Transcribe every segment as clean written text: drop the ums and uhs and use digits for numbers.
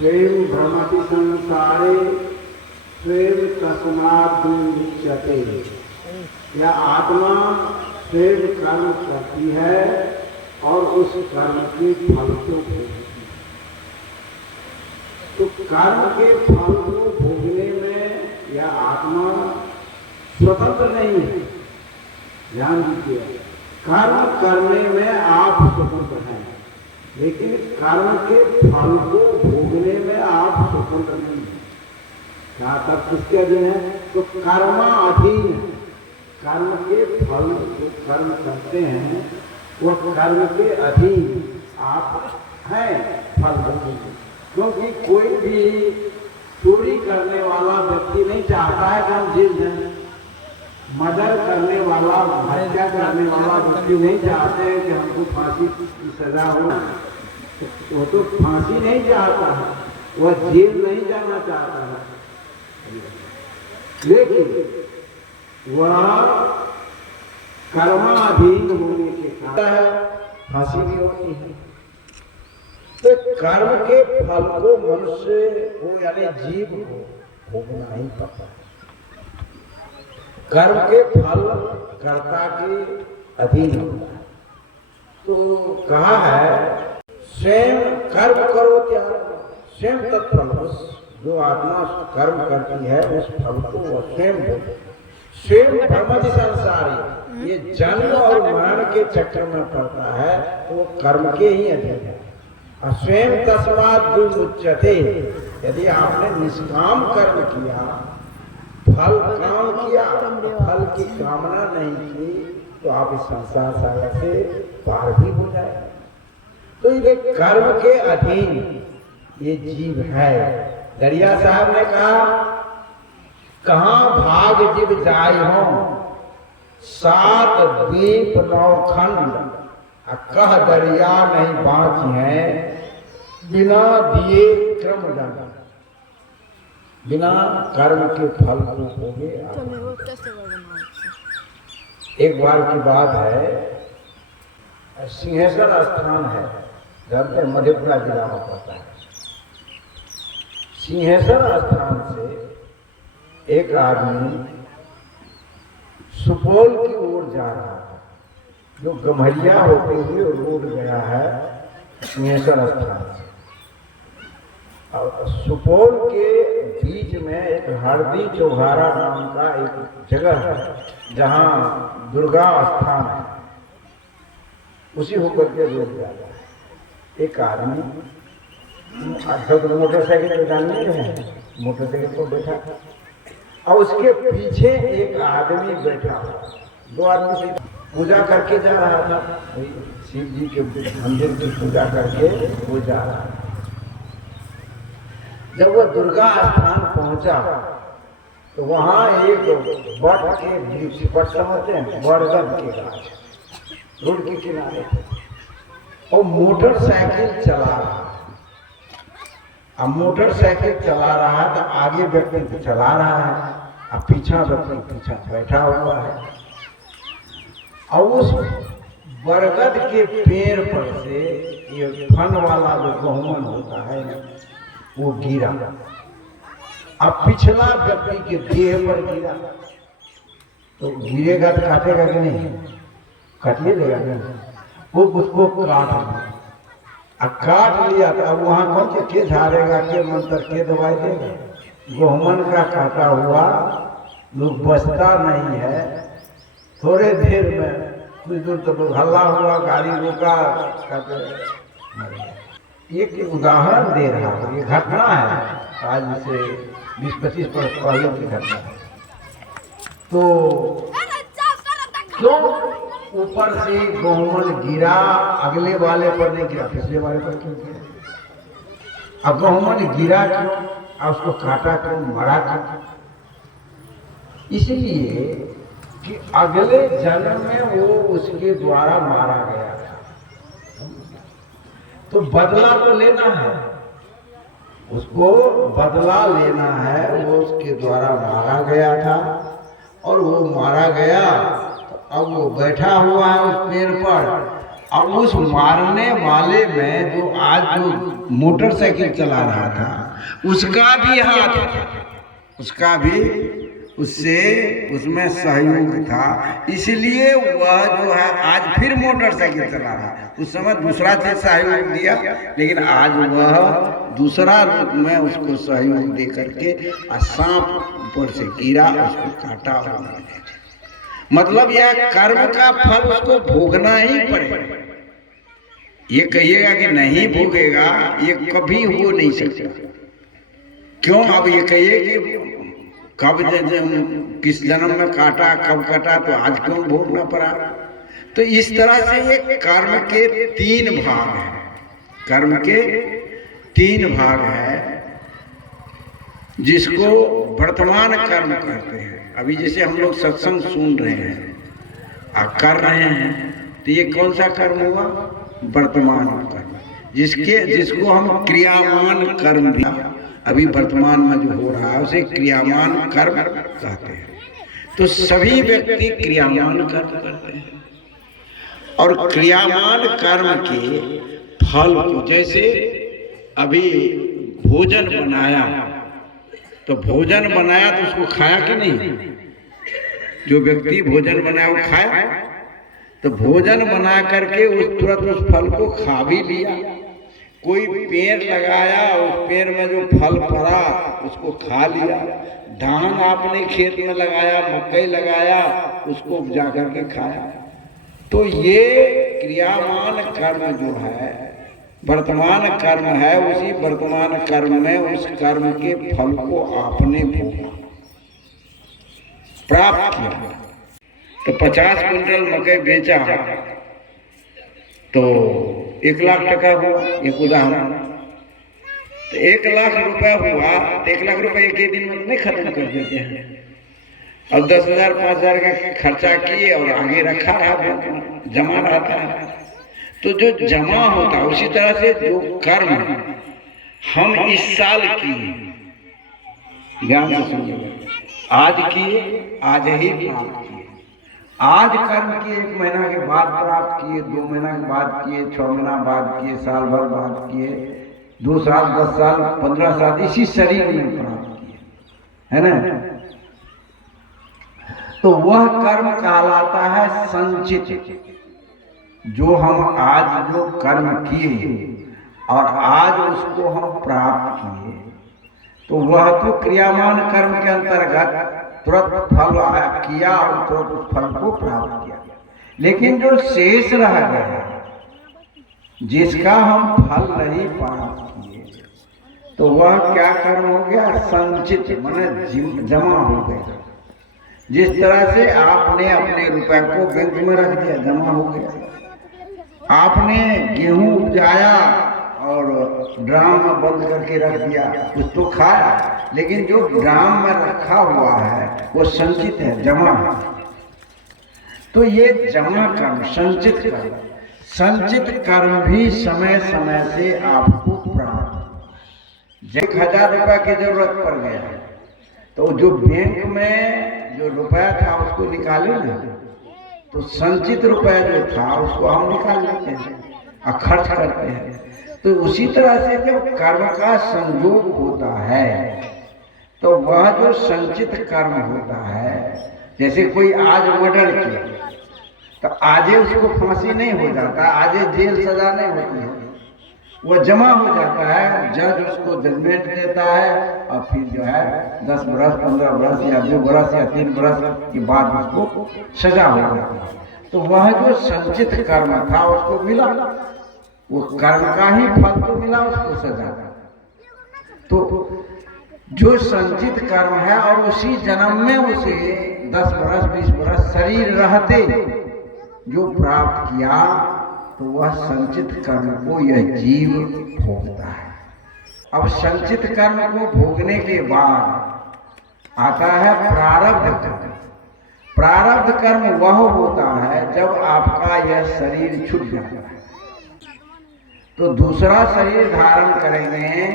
स्वयं भ्रमति संसारे स्वयं तस्मात् विमुच्यते। यह आत्मा स्वयं कर्म करती है और उस कर्म के फल को भोगती है। तो कर्म के फल को भोगने में यह आत्मा स्वतंत्र नहीं है। ध्यान दीजिए, कर्म करने में आप स्वतंत्र हैं, लेकिन कर्म के फल को भोगने में आप स्वतंत्र नहीं हैं। क्या तब किसके अधीन है? तो कर्माधीन है। कर्म के फल जो कर्म करते हैं वह कर्म के अधीन आप हैं फल भोगेंगे। क्योंकि कोई भी चोरी करने वाला व्यक्ति नहीं चाहता है कि हम जेल जाएं। मर्डर करने वाला, हत्या करने वाला व्यक्ति नहीं चाहते हैं कि हमको फांसी की सजा हो। वो तो फांसी नहीं चाहता है, वह जेल नहीं जाना चाहता है, लेकिन वह कर्माधीन होने के कारण फांसी भी होती है। तो कर्म के फल को मनुष्य को यानी जीव को भोगना ही पड़ता है। कर्म के फल कर्ता के अधीन होता है। तो कहा है स्वयं कर्म करो त्याग, स्वयं तत्फल। जो आत्मा कर्म करती है उस फल को वह स्वयं भोगे। स्वयं भ्रमति संसारी, ये जन्म और मरण के चक्र में पड़ता है तो वो कर्म के ही अधीन है। और स्वयं तस्मात् विमुच्यते, यदि आपने निष्काम कर्म किया, फल काम किया, फल की कामना नहीं की, तो आप इस संसार सागर से पार भी हो जाएगा। तो ये कर्म के अधीन ये जीव है। दरिया साहब ने कहा, कहाँ भाग जीव जाय हो, 7 द्वीप 9 खंड, कह दरिया नहीं बाँची है, बिना दिए क्रम दंड। बिना कर्म के फल को भोगे। एक बार की बात है, सिंहेश्वर स्थान है, घर मधेपुरा जिला में पड़ता है। सिंहेश्वर स्थान से एक आदमी सुपौल की ओर जा रहा था, जो गम्हरिया होते हुए रोड गया है सिंहेश्वर स्थान से। और सुपौल के बीच में एक हरदी चौघारा नाम का एक जगह है जहाँ दुर्गा स्थान है, उसी होकर के रोड जा रहा है। एक आदमी मोटरसाइकिल पर जाने हैं, मोटरसाइकिल पर बैठा और उसके पीछे एक आदमी बैठा। 2 आदमी से पूजा करके जा रहा था, शिव जी के मंदिर की पूजा करके वो जा रहा था। जब वह दुर्गा स्थान पहुंचा तो वहां एक बट के वृक्ष, बट समझते हैं, बरगद के गाछ रोड के किनारे और मोटरसाइकिल चला रहा। अब मोटरसाइकिल चला रहा है तो आगे व्यक्ति चला रहा है और पीछा व्यक्ति पीछा बैठा हुआ है। और उस बरगद के पेड़ पर से ये फन वाला जो गहुमन होता है वो गिरा। अब पिछला व्यक्ति के देह पर गिरा तो गिरेगा तो काटेगा कि नहीं? काट लेगा नहीं, वो उसको काट लिया। काट लिया तो अब वहाँ कौन के झाड़ेगा, के मंत्र के दवाई देगा? गहुमन का काटा हुआ लोग बचता नहीं है। थोड़े देर में कुछ दूर तो हल्ला हुआ, गाड़ी रुका, एक उदाहरण दे रहा हूँ। ये घटना है आज से 20-25 वर्ष पहले की घटना है। तो क्यों ऊपर से गहुमन गिरा, अगले वाले पर नहीं गिरा, पिछले वाले पर क्यों गिरा? अब गहुमन गिरा क्यों, और उसको काटा क्यों, मरा क्यों? इसलिए कि अगले जन्म में वो उसके द्वारा मारा गया था, तो बदला तो लेना है, उसको बदला लेना है। वो उसके द्वारा मारा गया था और वो मारा गया। अब वो बैठा हुआ है उस पेड़ पर अब उस मारने वाले में जो आज जो मोटरसाइकिल चला रहा था उसका भी हाथ था, उसका भी उससे उसमें सहयोग था, इसलिए वह जो है आज फिर मोटरसाइकिल चला रहा है। उस समय दूसरा चीज सहयोग दिया, लेकिन आज वह दूसरा रूप में उसको सहयोग दे करके सांप ऊपर से गिरा, उसको काटा और मतलब यह कर्म का फल उसको भोगना ही पड़ेगा। ये कहिएगा कि नहीं भोगेगा, ये कभी हो नहीं सकता। क्यों? अब ये कहिए कि कब किस जन्म में काटा, कब काटा, तो आज क्यों भोगना पड़ा? तो इस तरह से ये कर्म के तीन भाग हैं, कर्म के तीन भाग हैं जिसको वर्तमान कर्म कहते हैं। अभी जैसे हम लोग सत्संग सुन रहे हैं और कर रहे हैं, तो ये कौन सा कर्म हुआ? वर्तमान कर्म, जिसको हम क्रियामान कर्म भी अभी वर्तमान में जो हो रहा है उसे क्रियामान कर्म कहते हैं। तो सभी व्यक्ति क्रियामान कर्म करते हैं और क्रियामान कर्म के फल को, जैसे अभी भोजन बनाया तो भोजन बनाया तो उसको खाया कि नहीं? जो व्यक्ति भोजन बनाया वो खाया, तो भोजन बना करके उस तुरंत उस फल को खा भी लिया। कोई पेड़ लगाया, उस पेड़ में जो फल पड़ा उसको खा लिया। धान आपने खेत में लगाया, मकई लगाया, उसको उपजा करके खाया। तो ये क्रियामान कर्म जो है वर्तमान कर्म है, उसी वर्तमान कर्म में उस कर्म के फल को आपने भोगा, प्राप्त किया। तो 50 क्विंटल मकई बेचा तो 1 लाख टका हुआ, एक उदाहरण। तो 1 लाख रुपया हुआ तो 1 लाख रुपया एक ही दिन में नहीं खत्म कर देते हैं। अब 10,000 5,000 का खर्चा किए और आगे रखा रहा, बैंक जमा रहता है, तो जो जमा होता है उसी तरह से जो कर्म हम इस साल किए, ध्यान से सुनिए, आज किए आज ही प्राप्त किए। आज कर्म किए 1 महीना के बाद प्राप्त किए, 2 महीना के बाद किए, 6 महीना बाद किए, साल भर बाद किए, 2 साल 10 साल 15 साल इसी शरीर में प्राप्त किए, है ना? तो वह कर्म कहलाता है संचित। जो हम आज जो कर्म किए और आज उसको हम प्राप्त किए, तो वह तो क्रियामान कर्म के अंतर्गत तुरंत फल किया और तुरंत उस फल को प्राप्त किया। लेकिन जो शेष रह गया, जिसका हम फल नहीं प्राप्त किए, तो वह क्या कर्म हो गया? संचित, माने जमा हो गया। जिस तरह से आपने अपने रुपए को बैंक में रख दिया, जमा हो गया। आपने गेहूं उपजाया और ड्राम में बंद करके रख दिया, कुछ तो खाया, लेकिन जो ड्राम में रखा हुआ है वो संचित है, जमा है। तो ये जमा कर्म, संचित कर्म भी समय समय से आपको प्राप्त। 1,000 रुपये की जरूरत पड़ गया तो जो बैंक में जो रुपया था उसको निकाले ना, तो संचित रुपया जो था उसको हम निकाल लेते हैं और खर्च करते हैं। तो उसी तरह से जब कर्म का संयोग होता है तो वह जो संचित कर्म होता है, जैसे कोई आज मर्डर किया तो आजे उसको फांसी नहीं हो जाता, आजे जेल सजा नहीं होती है, वह जमा हो जाता है। जज उसको जजमेंट देता है और फिर जो है 10 बरस 15 बरस या 2 बरस या 3 बरस के बाद उसको सजा हो जाती है। तो वह जो संचित कर्म था उसको मिला, वो कर्म का ही फल तो मिला, उसको सजा। तो जो संचित कर्म है और उसी जन्म में उसे 10 बरस 20 बरस शरीर रहते जो प्राप्त किया, तो वह संचित कर्म को यह जीव भोगता है। अब संचित कर्म को भोगने के बाद आता है प्रारब्ध कर्म। प्रारब्ध कर्म वह होता है जब आपका यह शरीर छूट जाता है तो दूसरा शरीर धारण करेंगे।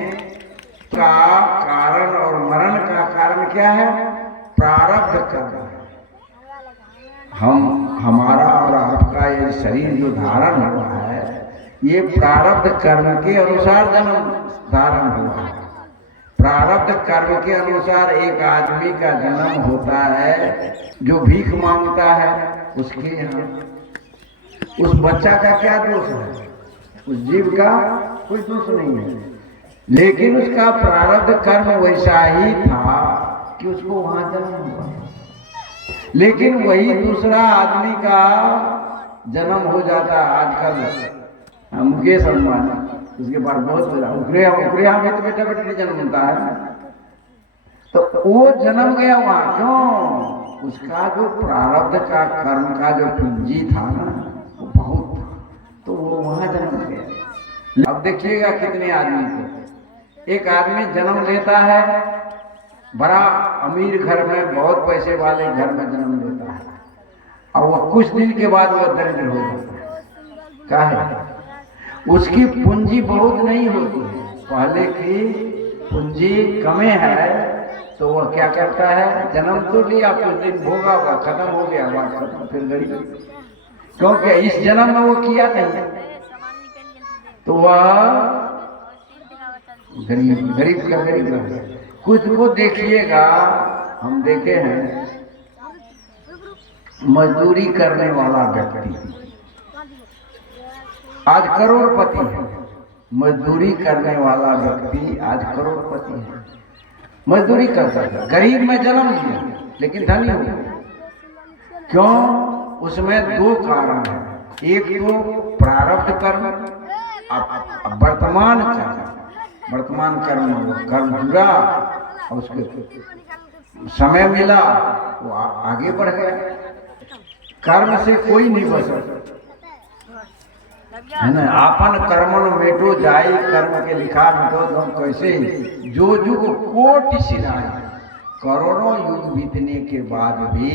का कारण और मरण का कारण क्या है? प्रारब्ध कर्म है। हमारा और आपका ये शरीर जो धारण हुआ है ये प्रारब्ध कर्म के अनुसार जन्म धारण हुआ है। प्रारब्ध कर्म के अनुसार एक आदमी का जन्म होता है जो भीख मांगता है, उसके यहाँ उस बच्चा का क्या दोष है? उस जीव का कोई दोष नहीं है, लेकिन उसका प्रारब्ध कर्म वैसा ही था कि उसको वहां जन्म हुआ। लेकिन वही दूसरा आदमी का जन्म हो जाता आजकल मुकेश अंबानी, उसके बाद बहुत उकरे में तो बेटा बेटी जन्म होता है, तो वो जन्म गया वहां। क्यों? उसका जो प्रारब्ध का कर्म का जो पूंजी था ना वो बहुत था, तो वो वहां जन्म गया। अब देखिएगा कितने आदमी को, एक आदमी जन्म लेता है बड़ा अमीर घर में, बहुत पैसे वाले घर में जन्म लेता है, और वो कुछ दिन के बाद वो दरिद्र हो जाता है। क्या है? उसकी पूंजी बहुत नहीं होती है, पहले की पूंजी कमे है, तो वह क्या करता है, जन्म तो लिया, कुछ दिन भोगा हुआ, खत्म हो गया, बात खत्म, फिर गरीब, क्योंकि इस जन्म में वो किया नहीं, तो वह गरीब का गरीब रह गया। खुद को देखिएगा, हम देखे हैं मजदूरी करने वाला व्यक्ति आज करोड़पति है। मजदूरी करने वाला व्यक्ति आज करोड़पति है, मजदूरी करता है, गरीब में जन्म लिया लेकिन धनी हो गया। क्यों? उसमें दो कारण है, एक तो प्रारब्ध कर्म, वर्तमान कर्म जुड़ा, और उसके समय मिला वो आगे बढ़ गया। कर्म से कोई नहीं बच सकता है ना। आपन कर्मन मेटो जाई, कर्म के लिखा मिटो तुम कैसे, जो युग कोटि सिराई, करोड़ों युग बीतने के बाद भी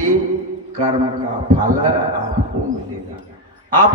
कर्म का फल आपको मिलेगा। आप